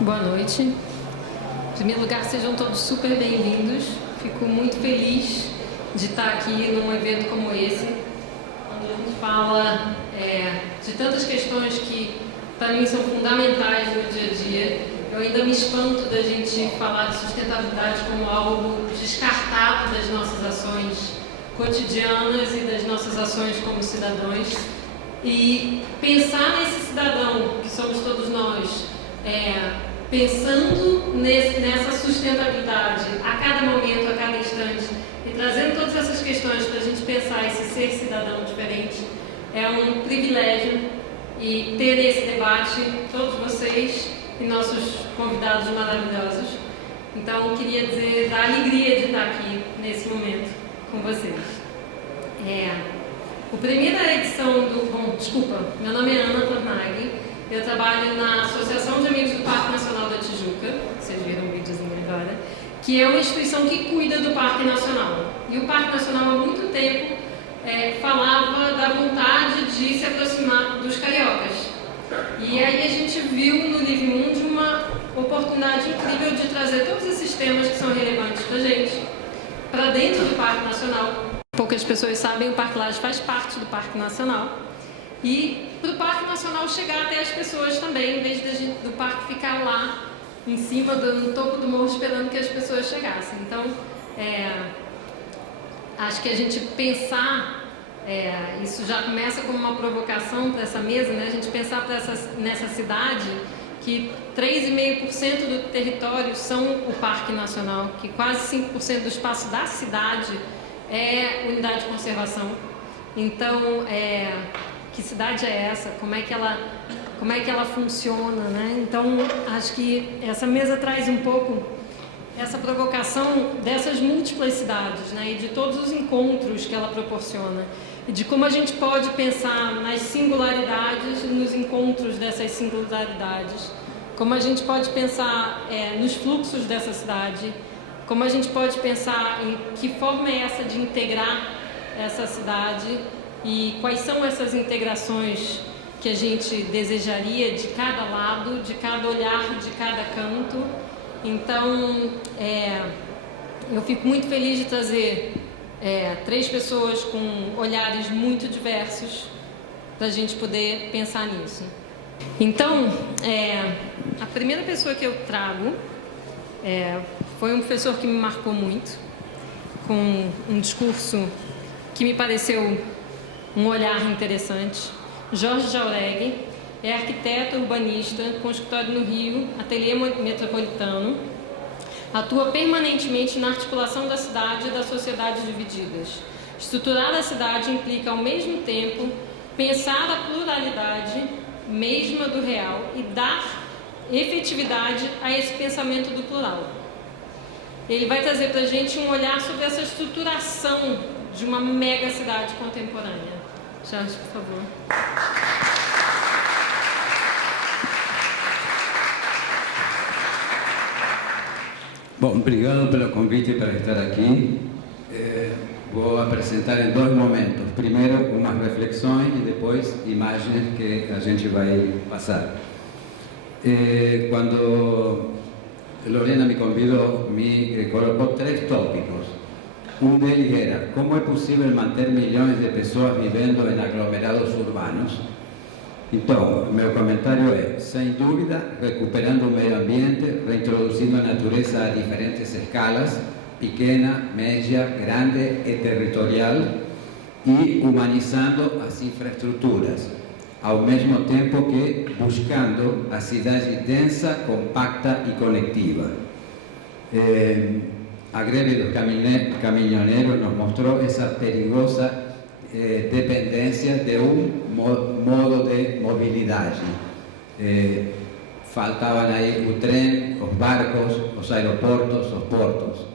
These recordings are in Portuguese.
Boa noite. Em primeiro lugar, sejam todos super bem-vindos. Fico muito feliz de estar aqui num evento como esse, onde a gente fala de tantas questões que, para mim, são fundamentais no dia a dia. Eu ainda me espanto da gente falar de sustentabilidade como algo descartado das nossas ações cotidianas e das nossas ações como cidadãos. E pensar nesse cidadão, que somos todos nós, pensando nessa sustentabilidade a cada momento, a cada instante, e trazendo todas essas questões para a gente pensar esse ser cidadão diferente, é um privilégio. E ter nesse debate todos vocês e nossos convidados maravilhosos. Então, eu queria dizer da alegria de estar aqui nesse momento com vocês. A primeira edição meu nome é Ana Tornaghi, eu trabalho na Associação de Amigos do Parque Nacional da Tijuca, vocês viram o videozinho agora, que é uma instituição que cuida do Parque Nacional. E o Parque Nacional há muito tempo falava da vontade de se aproximar dos cariocas. E aí a gente viu no Live Mundi uma oportunidade incrível de trazer todos esses temas que são relevantes para a gente, para dentro do Parque Nacional. Poucas pessoas sabem, o Parque Lage faz parte do Parque Nacional. E para o Parque Nacional chegar até as pessoas também, em vez do parque ficar lá em cima, no topo do morro, esperando que as pessoas chegassem. Então, acho que a gente pensar, isso já começa como uma provocação para essa mesa, né? A gente pensar nessa cidade que 3,5% do território são o Parque Nacional, que quase 5% do espaço da cidade é unidade de conservação. Então, que cidade é essa? Como é que ela funciona, né? Então, acho que essa mesa traz um pouco essa provocação dessas múltiplas cidades, né? E de todos os encontros que ela proporciona. E de como a gente pode pensar nas singularidades, nos encontros dessas singularidades. Como a gente pode pensar nos fluxos dessa cidade. Como a gente pode pensar em que forma é essa de integrar essa cidade e quais são essas integrações que a gente desejaria de cada lado, de cada olhar, de cada canto. Então, eu fico muito feliz de trazer 3 pessoas com olhares muito diversos para a gente poder pensar nisso. Então, a primeira pessoa que eu trago foi um professor que me marcou muito, com um discurso que me pareceu um olhar interessante. Jorge Jauregui é arquiteto urbanista com escritório no Rio, ateliê metropolitano, atua permanentemente na articulação da cidade e da sociedade divididas. Estruturar a cidade implica, ao mesmo tempo, pensar a pluralidade mesma do real e dar efetividade a esse pensamento do plural. Ele vai trazer para a gente um olhar sobre essa estruturação de uma mega cidade contemporânea. Jorge, por favor. Bom, obrigado pelo convite para estar aqui. Vou apresentar em 2 momentos. Primeiro, umas reflexões e depois imagens que a gente vai passar. Quando Lorena me convidou, me colocou 3 tópicos. Um deles era como é possível manter milhões de pessoas vivendo em aglomerados urbanos. Então, meu comentário é, sem dúvida, recuperando o meio ambiente, reintroduzindo a natureza a diferentes escalas, pequena, média, grande e territorial, e humanizando as infraestruturas, ao mesmo tempo que buscando a cidade densa, compacta e conectiva. A greve dos caminhoneiros nos mostrou essa perigosa dependência de modo de mobilidade. Faltavam aí o trem, os barcos, os aeroportos, os portos.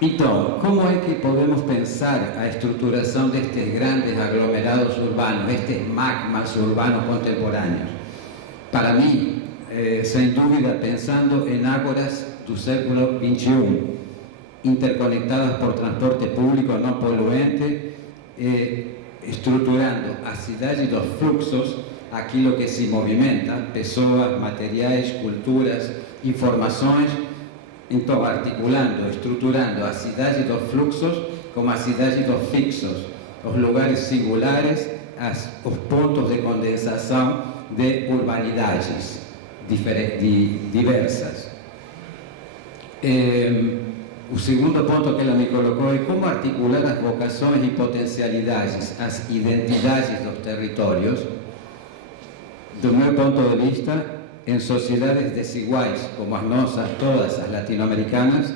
Então, como é que podemos pensar a estruturação destes grandes aglomerados urbanos, estes magmas urbanos contemporâneos? Para mim, sem dúvida, pensando em ágoras do século XXI, interconectadas por transporte público não poluente, estruturando a cidade dos fluxos aquilo que se movimenta, pessoas, materiais, culturas, informações. Então, articulando, estruturando a cidade dos fluxos como a cidade dos fixos, os lugares singulares, os pontos de condensação de urbanidades diversas. O segundo ponto que ela me colocou é como articular as vocações e potencialidades, as identidades dos territórios, do meu ponto de vista, em sociedades desiguais como as nossas, todas as latino-americanas,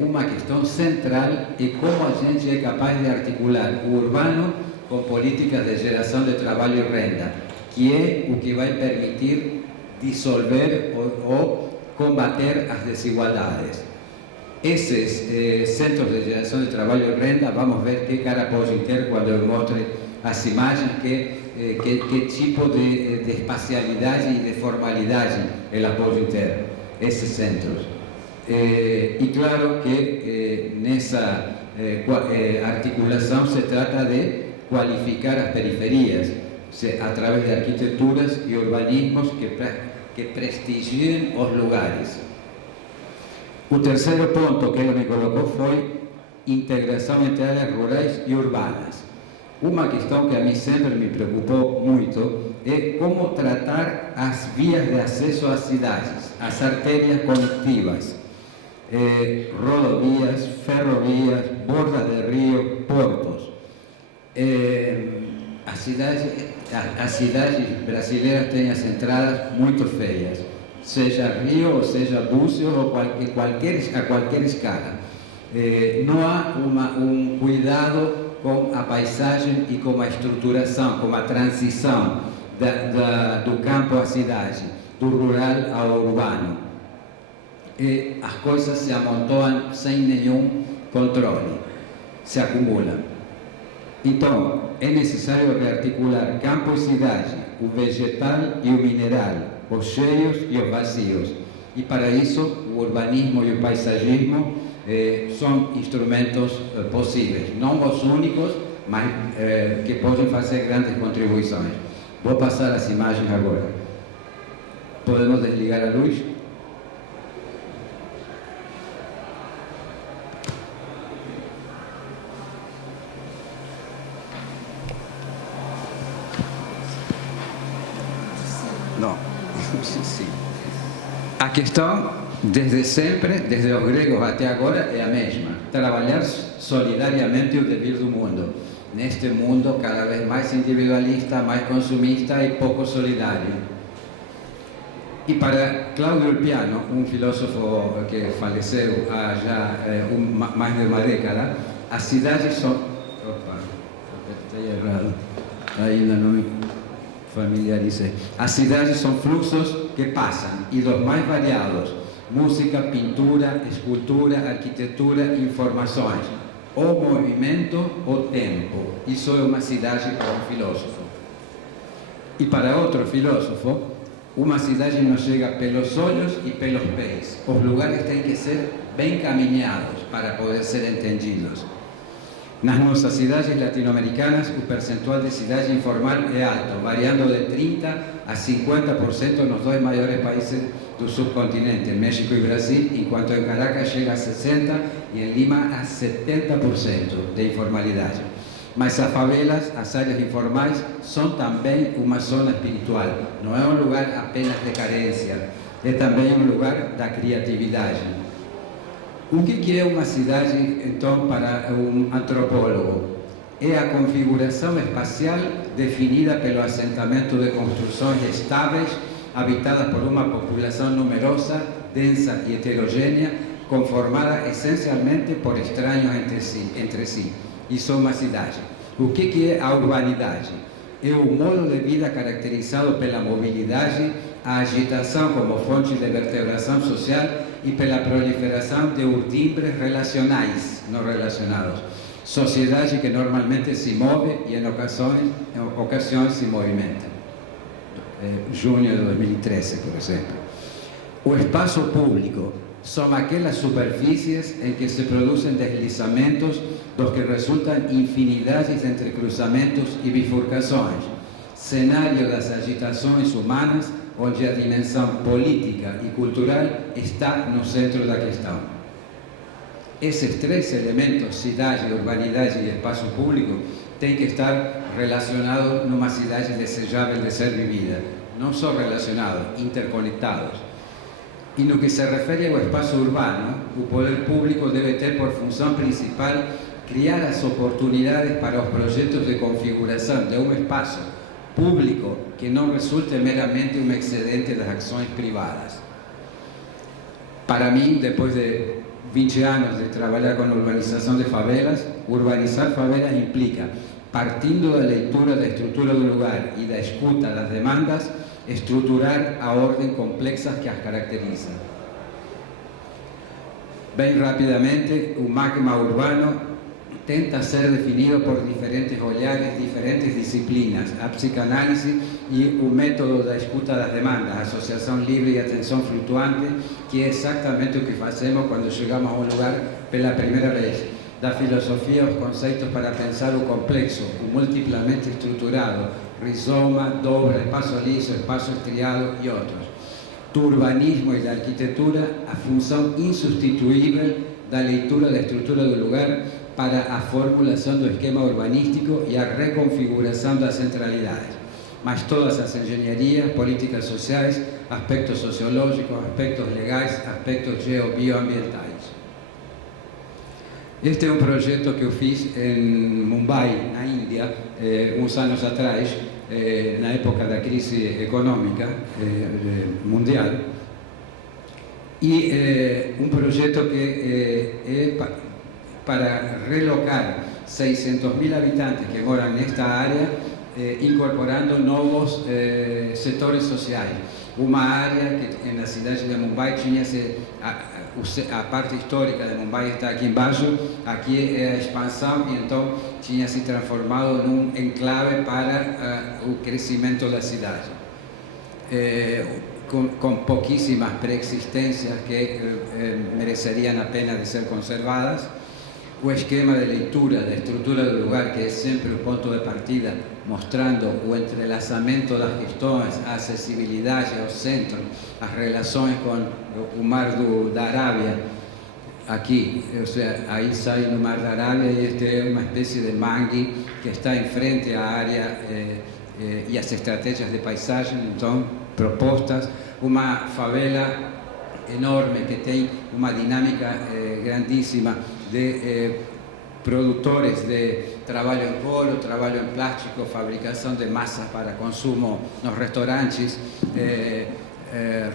uma questão central é como a gente é capaz de articular o urbano com políticas de geração de trabalho e renda, que é o que vai permitir dissolver ou combater as desigualdades. Esses centros de geração de trabalho e renda, vamos ver que cara pode ter quando eu mostre as imagens, que tipo de espacialidade e de formalidade elas podem ter, esses centros. E claro que nessa articulação se trata de qualificar as periferias, através de arquiteturas e urbanismos que prestigiem os lugares. O terceiro ponto que ela me colocou foi integração entre áreas rurais e urbanas. Uma questão que a mim sempre me preocupou muito é como tratar as vias de acesso às cidades, as artérias conectivas, rodovias, ferrovias, bordas de rio, portos. As cidades brasileiras têm as entradas muito feias, seja rio, ou seja Búzios, ou a qualquer escala. Não há um cuidado com a paisagem e com a estruturação, com a transição do campo à cidade, do rural ao urbano. E as coisas se amontoam sem nenhum controle, se acumulam. Então, é necessário rearticular campo e cidade, o vegetal e o mineral, os cheios e os vazios. E para isso, o urbanismo e o paisagismo são instrumentos possíveis, não os únicos, mas que podem fazer grandes contribuições. Vou passar as imagens agora. Podemos desligar a luz? Não. Sim. A questão, desde sempre, desde os gregos até agora, é a mesma. Trabalhar solidariamente o devir do mundo. Neste mundo cada vez mais individualista, mais consumista e pouco solidário. E para Cláudio Ulpiano, um filósofo que faleceu há já mais de uma década, as cidades são... Opa, apertei errado. Ainda não me familiarizei. As cidades são fluxos que passam, e dos mais variados: música, pintura, escultura, arquitetura, informações. O movimento, o tempo. Isso é uma cidade para um filósofo. E para outro filósofo, uma cidade não chega pelos olhos e pelos pés. Os lugares têm que ser bem caminhados para poder ser entendidos. Nas nossas cidades latino-americanas, o percentual de cidade informal é alto, variando de 30% a 50% nos dois maiores países do subcontinente, México e Brasil, enquanto em Caracas chega a 60% e em Lima a 70% de informalidade. Mas as favelas, as áreas informais, são também uma zona espiritual. Não é um lugar apenas de carência, é também um lugar da criatividade. O que é uma cidade, então, para um antropólogo? É a configuração espacial definida pelo assentamento de construções estáveis, habitadas por uma população numerosa, densa e heterogênea, conformada essencialmente por estranhos entre si. Isso é uma cidade. O que é a urbanidade? É o modo de vida caracterizado pela mobilidade, a agitação como fonte de vertebração social e pela proliferação de urtimbres relacionais, não relacionados. Sociedade que normalmente se move e em ocasiões se movimenta. Junho de 2013, por exemplo. O espaço público são aquelas superfícies em que se produzem deslizamentos dos que resultam infinidades de entrecruzamentos e bifurcações, cenário das agitações humanas, onde a dimensão política e cultural está no centro da questão. Esses três elementos, cidade, urbanidade e espaço público, têm que estar relacionados numa cidade desejável de ser vivida. Não só relacionados, interconectados. E no que se refere ao espaço urbano, o poder público deve ter por função principal criar as oportunidades para os projetos de configuração de um espaço público que não resulte meramente um excedente das ações privadas. Para mim, depois de 20 anos de trabalhar com urbanização de favelas, urbanizar favelas implica, partindo da leitura da estrutura do lugar e da escuta das demandas, estruturar a ordem complexa que as caracteriza. Bem rapidamente, o magma urbano tenta ser definido por diferentes olhares, diferentes disciplinas, a psicanálise e o método da escuta das demandas, a associação livre e atenção flutuante, que é exatamente o que fazemos quando chegamos a um lugar pela primeira vez. Da filosofia aos conceitos para pensar o complexo, o multiplamente estruturado, rizoma, dobra, espaço liso, espaço estriado e outros. Do urbanismo e da arquitetura, a função insubstituível da leitura da estrutura do lugar para a formulação do esquema urbanístico e a reconfiguração da centralidade. Mas todas as engenharias, políticas sociais, aspectos sociológicos, aspectos legais, aspectos geobioambientais. Este é um projeto que eu fiz em Mumbai, na Índia, uns anos atrás, na época da crise econômica mundial. E um projeto que é para relocar 600.000 habitantes que moram nesta área, incorporando novos setores sociais. Uma área que na cidade de Mumbai tinha-se a parte histórica de Mumbai está aqui embaixo, aqui é a expansão, e então tinha se transformado num enclave para o crescimento da cidade. Com pouquíssimas pré-existências que mereceriam a pena de ser conservadas. O esquema de leitura da estrutura do lugar, que é sempre o ponto de partida, mostrando o entrelaçamento das questões, a acessibilidade ao centro, as relações com o mar da Arábia, aqui, ou seja, aí sai no mar da Arábia e este é uma espécie de mangue que está em frente à área e as estratégias de paisagem, então, propostas, uma favela enorme que tem uma dinâmica grandíssima de produtores de trabalho em couro, trabalho em plástico, fabricação de massas para consumo nos restaurantes,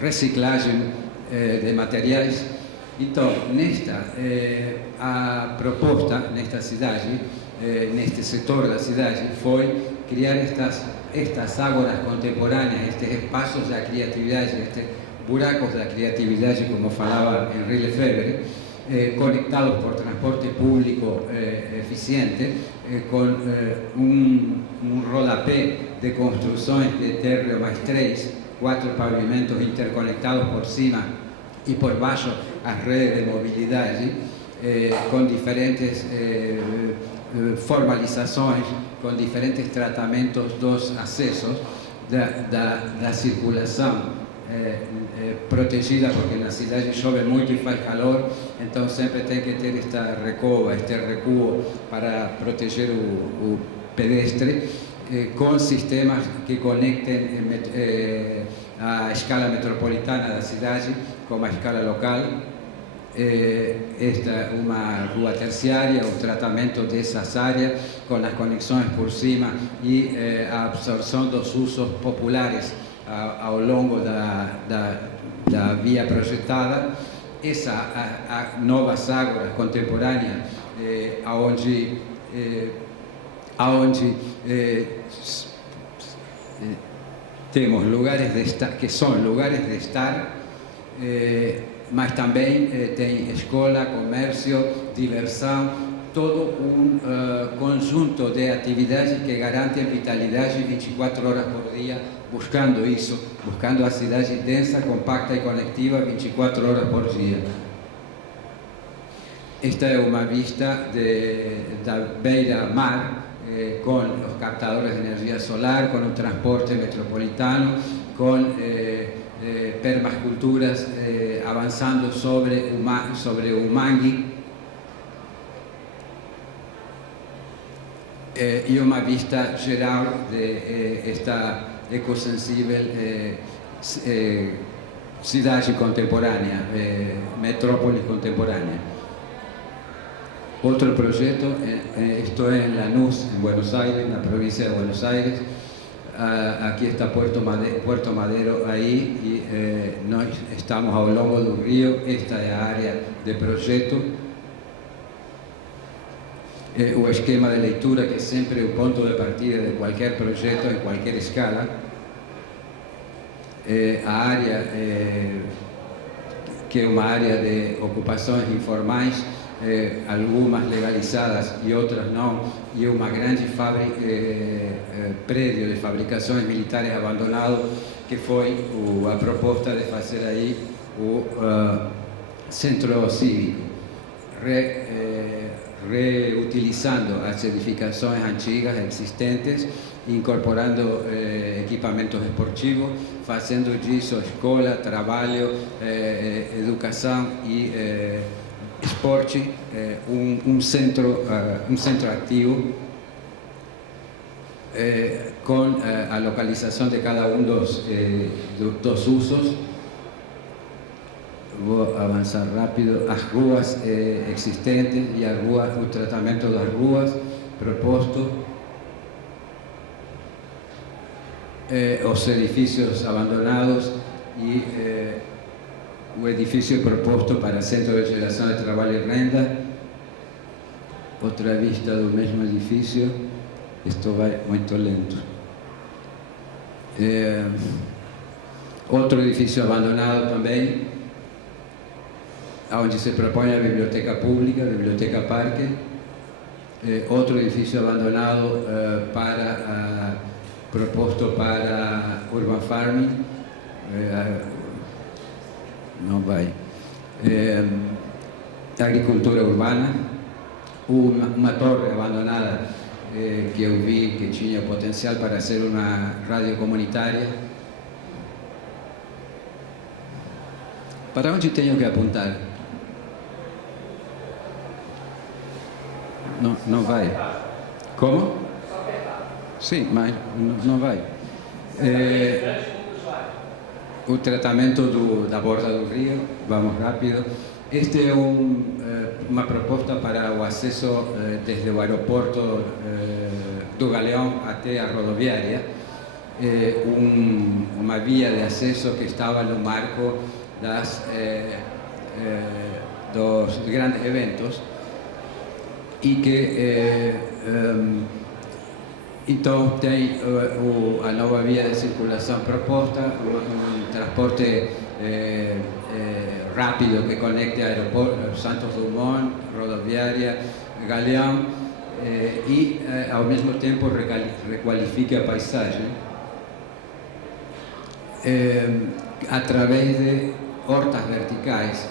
reciclagem de materiais. Então, a proposta nesta cidade, neste setor da cidade, foi criar estas ágoras contemporâneas, estes espaços da criatividade, estes buracos da criatividade, como falava Henri Lefebvre, conectados por transporte público eficiente, com um rodapé de construções de térreo mais 4 pavimentos interconectados por cima e por baixo as redes de mobilidade, com diferentes formalizações, com diferentes tratamentos dos acessos da circulação protegida, porque na cidade chove muito e faz calor, então sempre tem que ter esta recova, este recuo para proteger o pedestre, com sistemas que conectem a escala metropolitana da cidade com a escala local. Esta é uma rua terciária, o tratamento dessas áreas com as conexões por cima e a absorção dos usos populares ao longo da via projetada. Essa novas águas contemporâneas, onde temos lugares de estar, que são lugares de estar, mas também tem escola, comércio, diversão, todo um conjunto de atividades que garantem vitalidade 24 horas por dia, buscando isso, buscando a cidade densa, compacta e conectiva 24 horas por dia. Esta é uma vista da beira-mar, con los captadores de energía solar, con un transporte metropolitano, con permaculturas avanzando sobre Humangui, e uma vista geral de esta ecossensível cidade contemporânea, metrópole contemporánea. Otro proyecto, esto es en Lanús, en Buenos Aires, en la provincia de Buenos Aires. Aquí está Puerto Madero ahí, y nós estamos ao longo do río. Esta é a área de projeto. O esquema de leitura, que é sempre o ponto de partida de qualquer projeto, em qualquer escala. A área, que é uma área de ocupações informais, algumas legalizadas e outras não, e uma grande prédio de fabricações militares abandonado, que foi a proposta de fazer aí o centro cívico, reutilizando as edificações antigas existentes, incorporando equipamentos esportivos, fazendo disso escola, trabalho, educação e esporte, centro ativo, com a localização de cada dos usos. Vou avançar rápido. As ruas existentes e o tratamento das ruas proposto, os edifícios abandonados e o edifício proposto para Centro de Geração de Trabalho e Renda. Outra vista do mesmo edifício. Isto vai muito lento. Outro edifício abandonado também, onde se propõe a biblioteca pública, a biblioteca parque. Outro edifício abandonado proposto para urban farming. Não vai. Agricultura urbana. Uma torre abandonada que eu vi que tinha potencial para ser uma rádio comunitária. Para onde tenho que apontar? Não vai. Como? Sim, mas não vai. O tratamento da borda do rio, vamos rápido. Este é uma proposta para o acesso desde o aeroporto do Galeão até a rodoviária. Uma via de acesso que estava no marco dos grandes eventos e que então tem a nova via de circulação proposta, transporte rápido que conecte aeroporto, Santos Dumont, rodoviária, Galeão, e ao mesmo tempo requalifique a paisagem através de hortas verticais,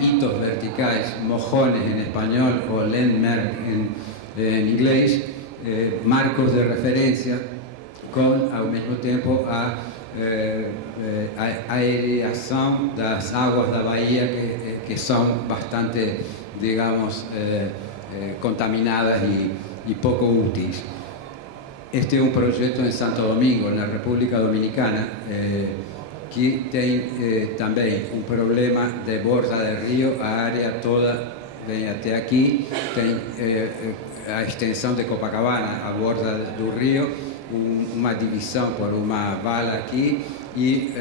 hitos verticais, mojones en español o landmark en inglés, marcos de referencia con ao mesmo tempo a aereação das águas da Bahia que são bastante, digamos, contaminadas e pouco úteis. Este é um projeto em Santo Domingo, na República Dominicana, que tem também um problema de borda de rio. A área toda vem até aqui, tem a extensão de Copacabana, a borda do rio, uma divisão por uma vala aqui, e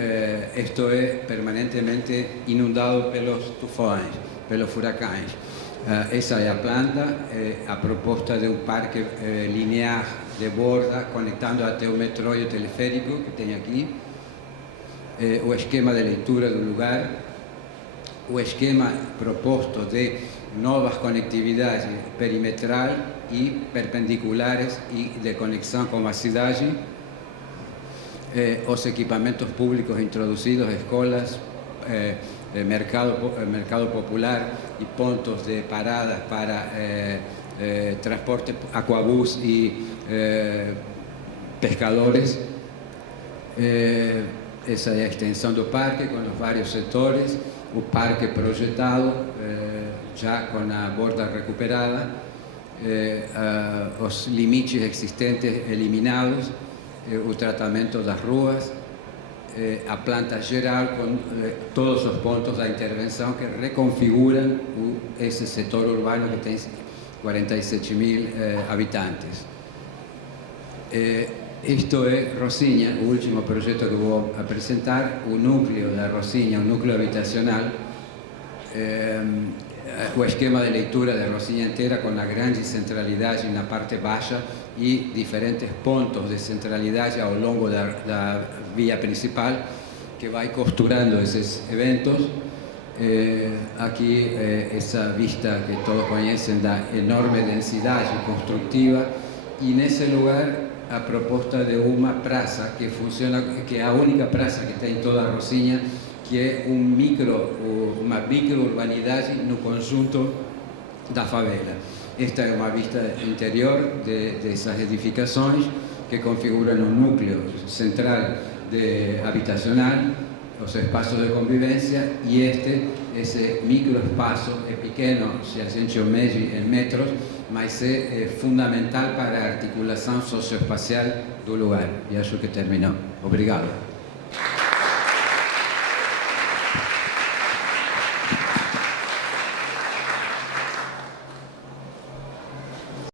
isto é permanentemente inundado pelos tufões, pelos furacões. Essa é a planta, a proposta de um parque linear de borda, conectando até o metrô e o teleférico que tem aqui. O esquema de leitura do lugar, o esquema proposto de novas conectividades perimetral e perpendiculares e de conexão com a cidade, os equipamentos públicos introduzidos, escolas, mercado popular e pontos de paradas para transporte aquabús e pescadores. Essa é a extensão do parque, com os vários setores, o parque projetado, já com a borda recuperada, os limites existentes eliminados, o tratamento das ruas, a planta geral com todos os pontos da intervenção que reconfiguram esse setor urbano que tem 47.000 habitantes. Isto é Rocinha, o último projeto que vou apresentar, o núcleo da Rocinha, o núcleo habitacional, o esquema de leitura de Rocinha inteira com a grande centralidade na parte baixa e diferentes pontos de centralidade ao longo da via principal que vai costurando esses eventos. Aqui essa vista que todos conhecem da enorme densidade construtiva e nesse lugar a proposta de uma praça que funciona, que é a única praça que tem em toda a Rocinha, que é uma micro-urbanidade no conjunto da favela. Esta é uma vista interior dessas edificações que configuram um núcleo central habitacional, os espaços de convivência, e esse microespaço é pequeno, se a gente o mede em metros, mas é fundamental para a articulação socioespacial do lugar. E acho que terminou. Obrigado.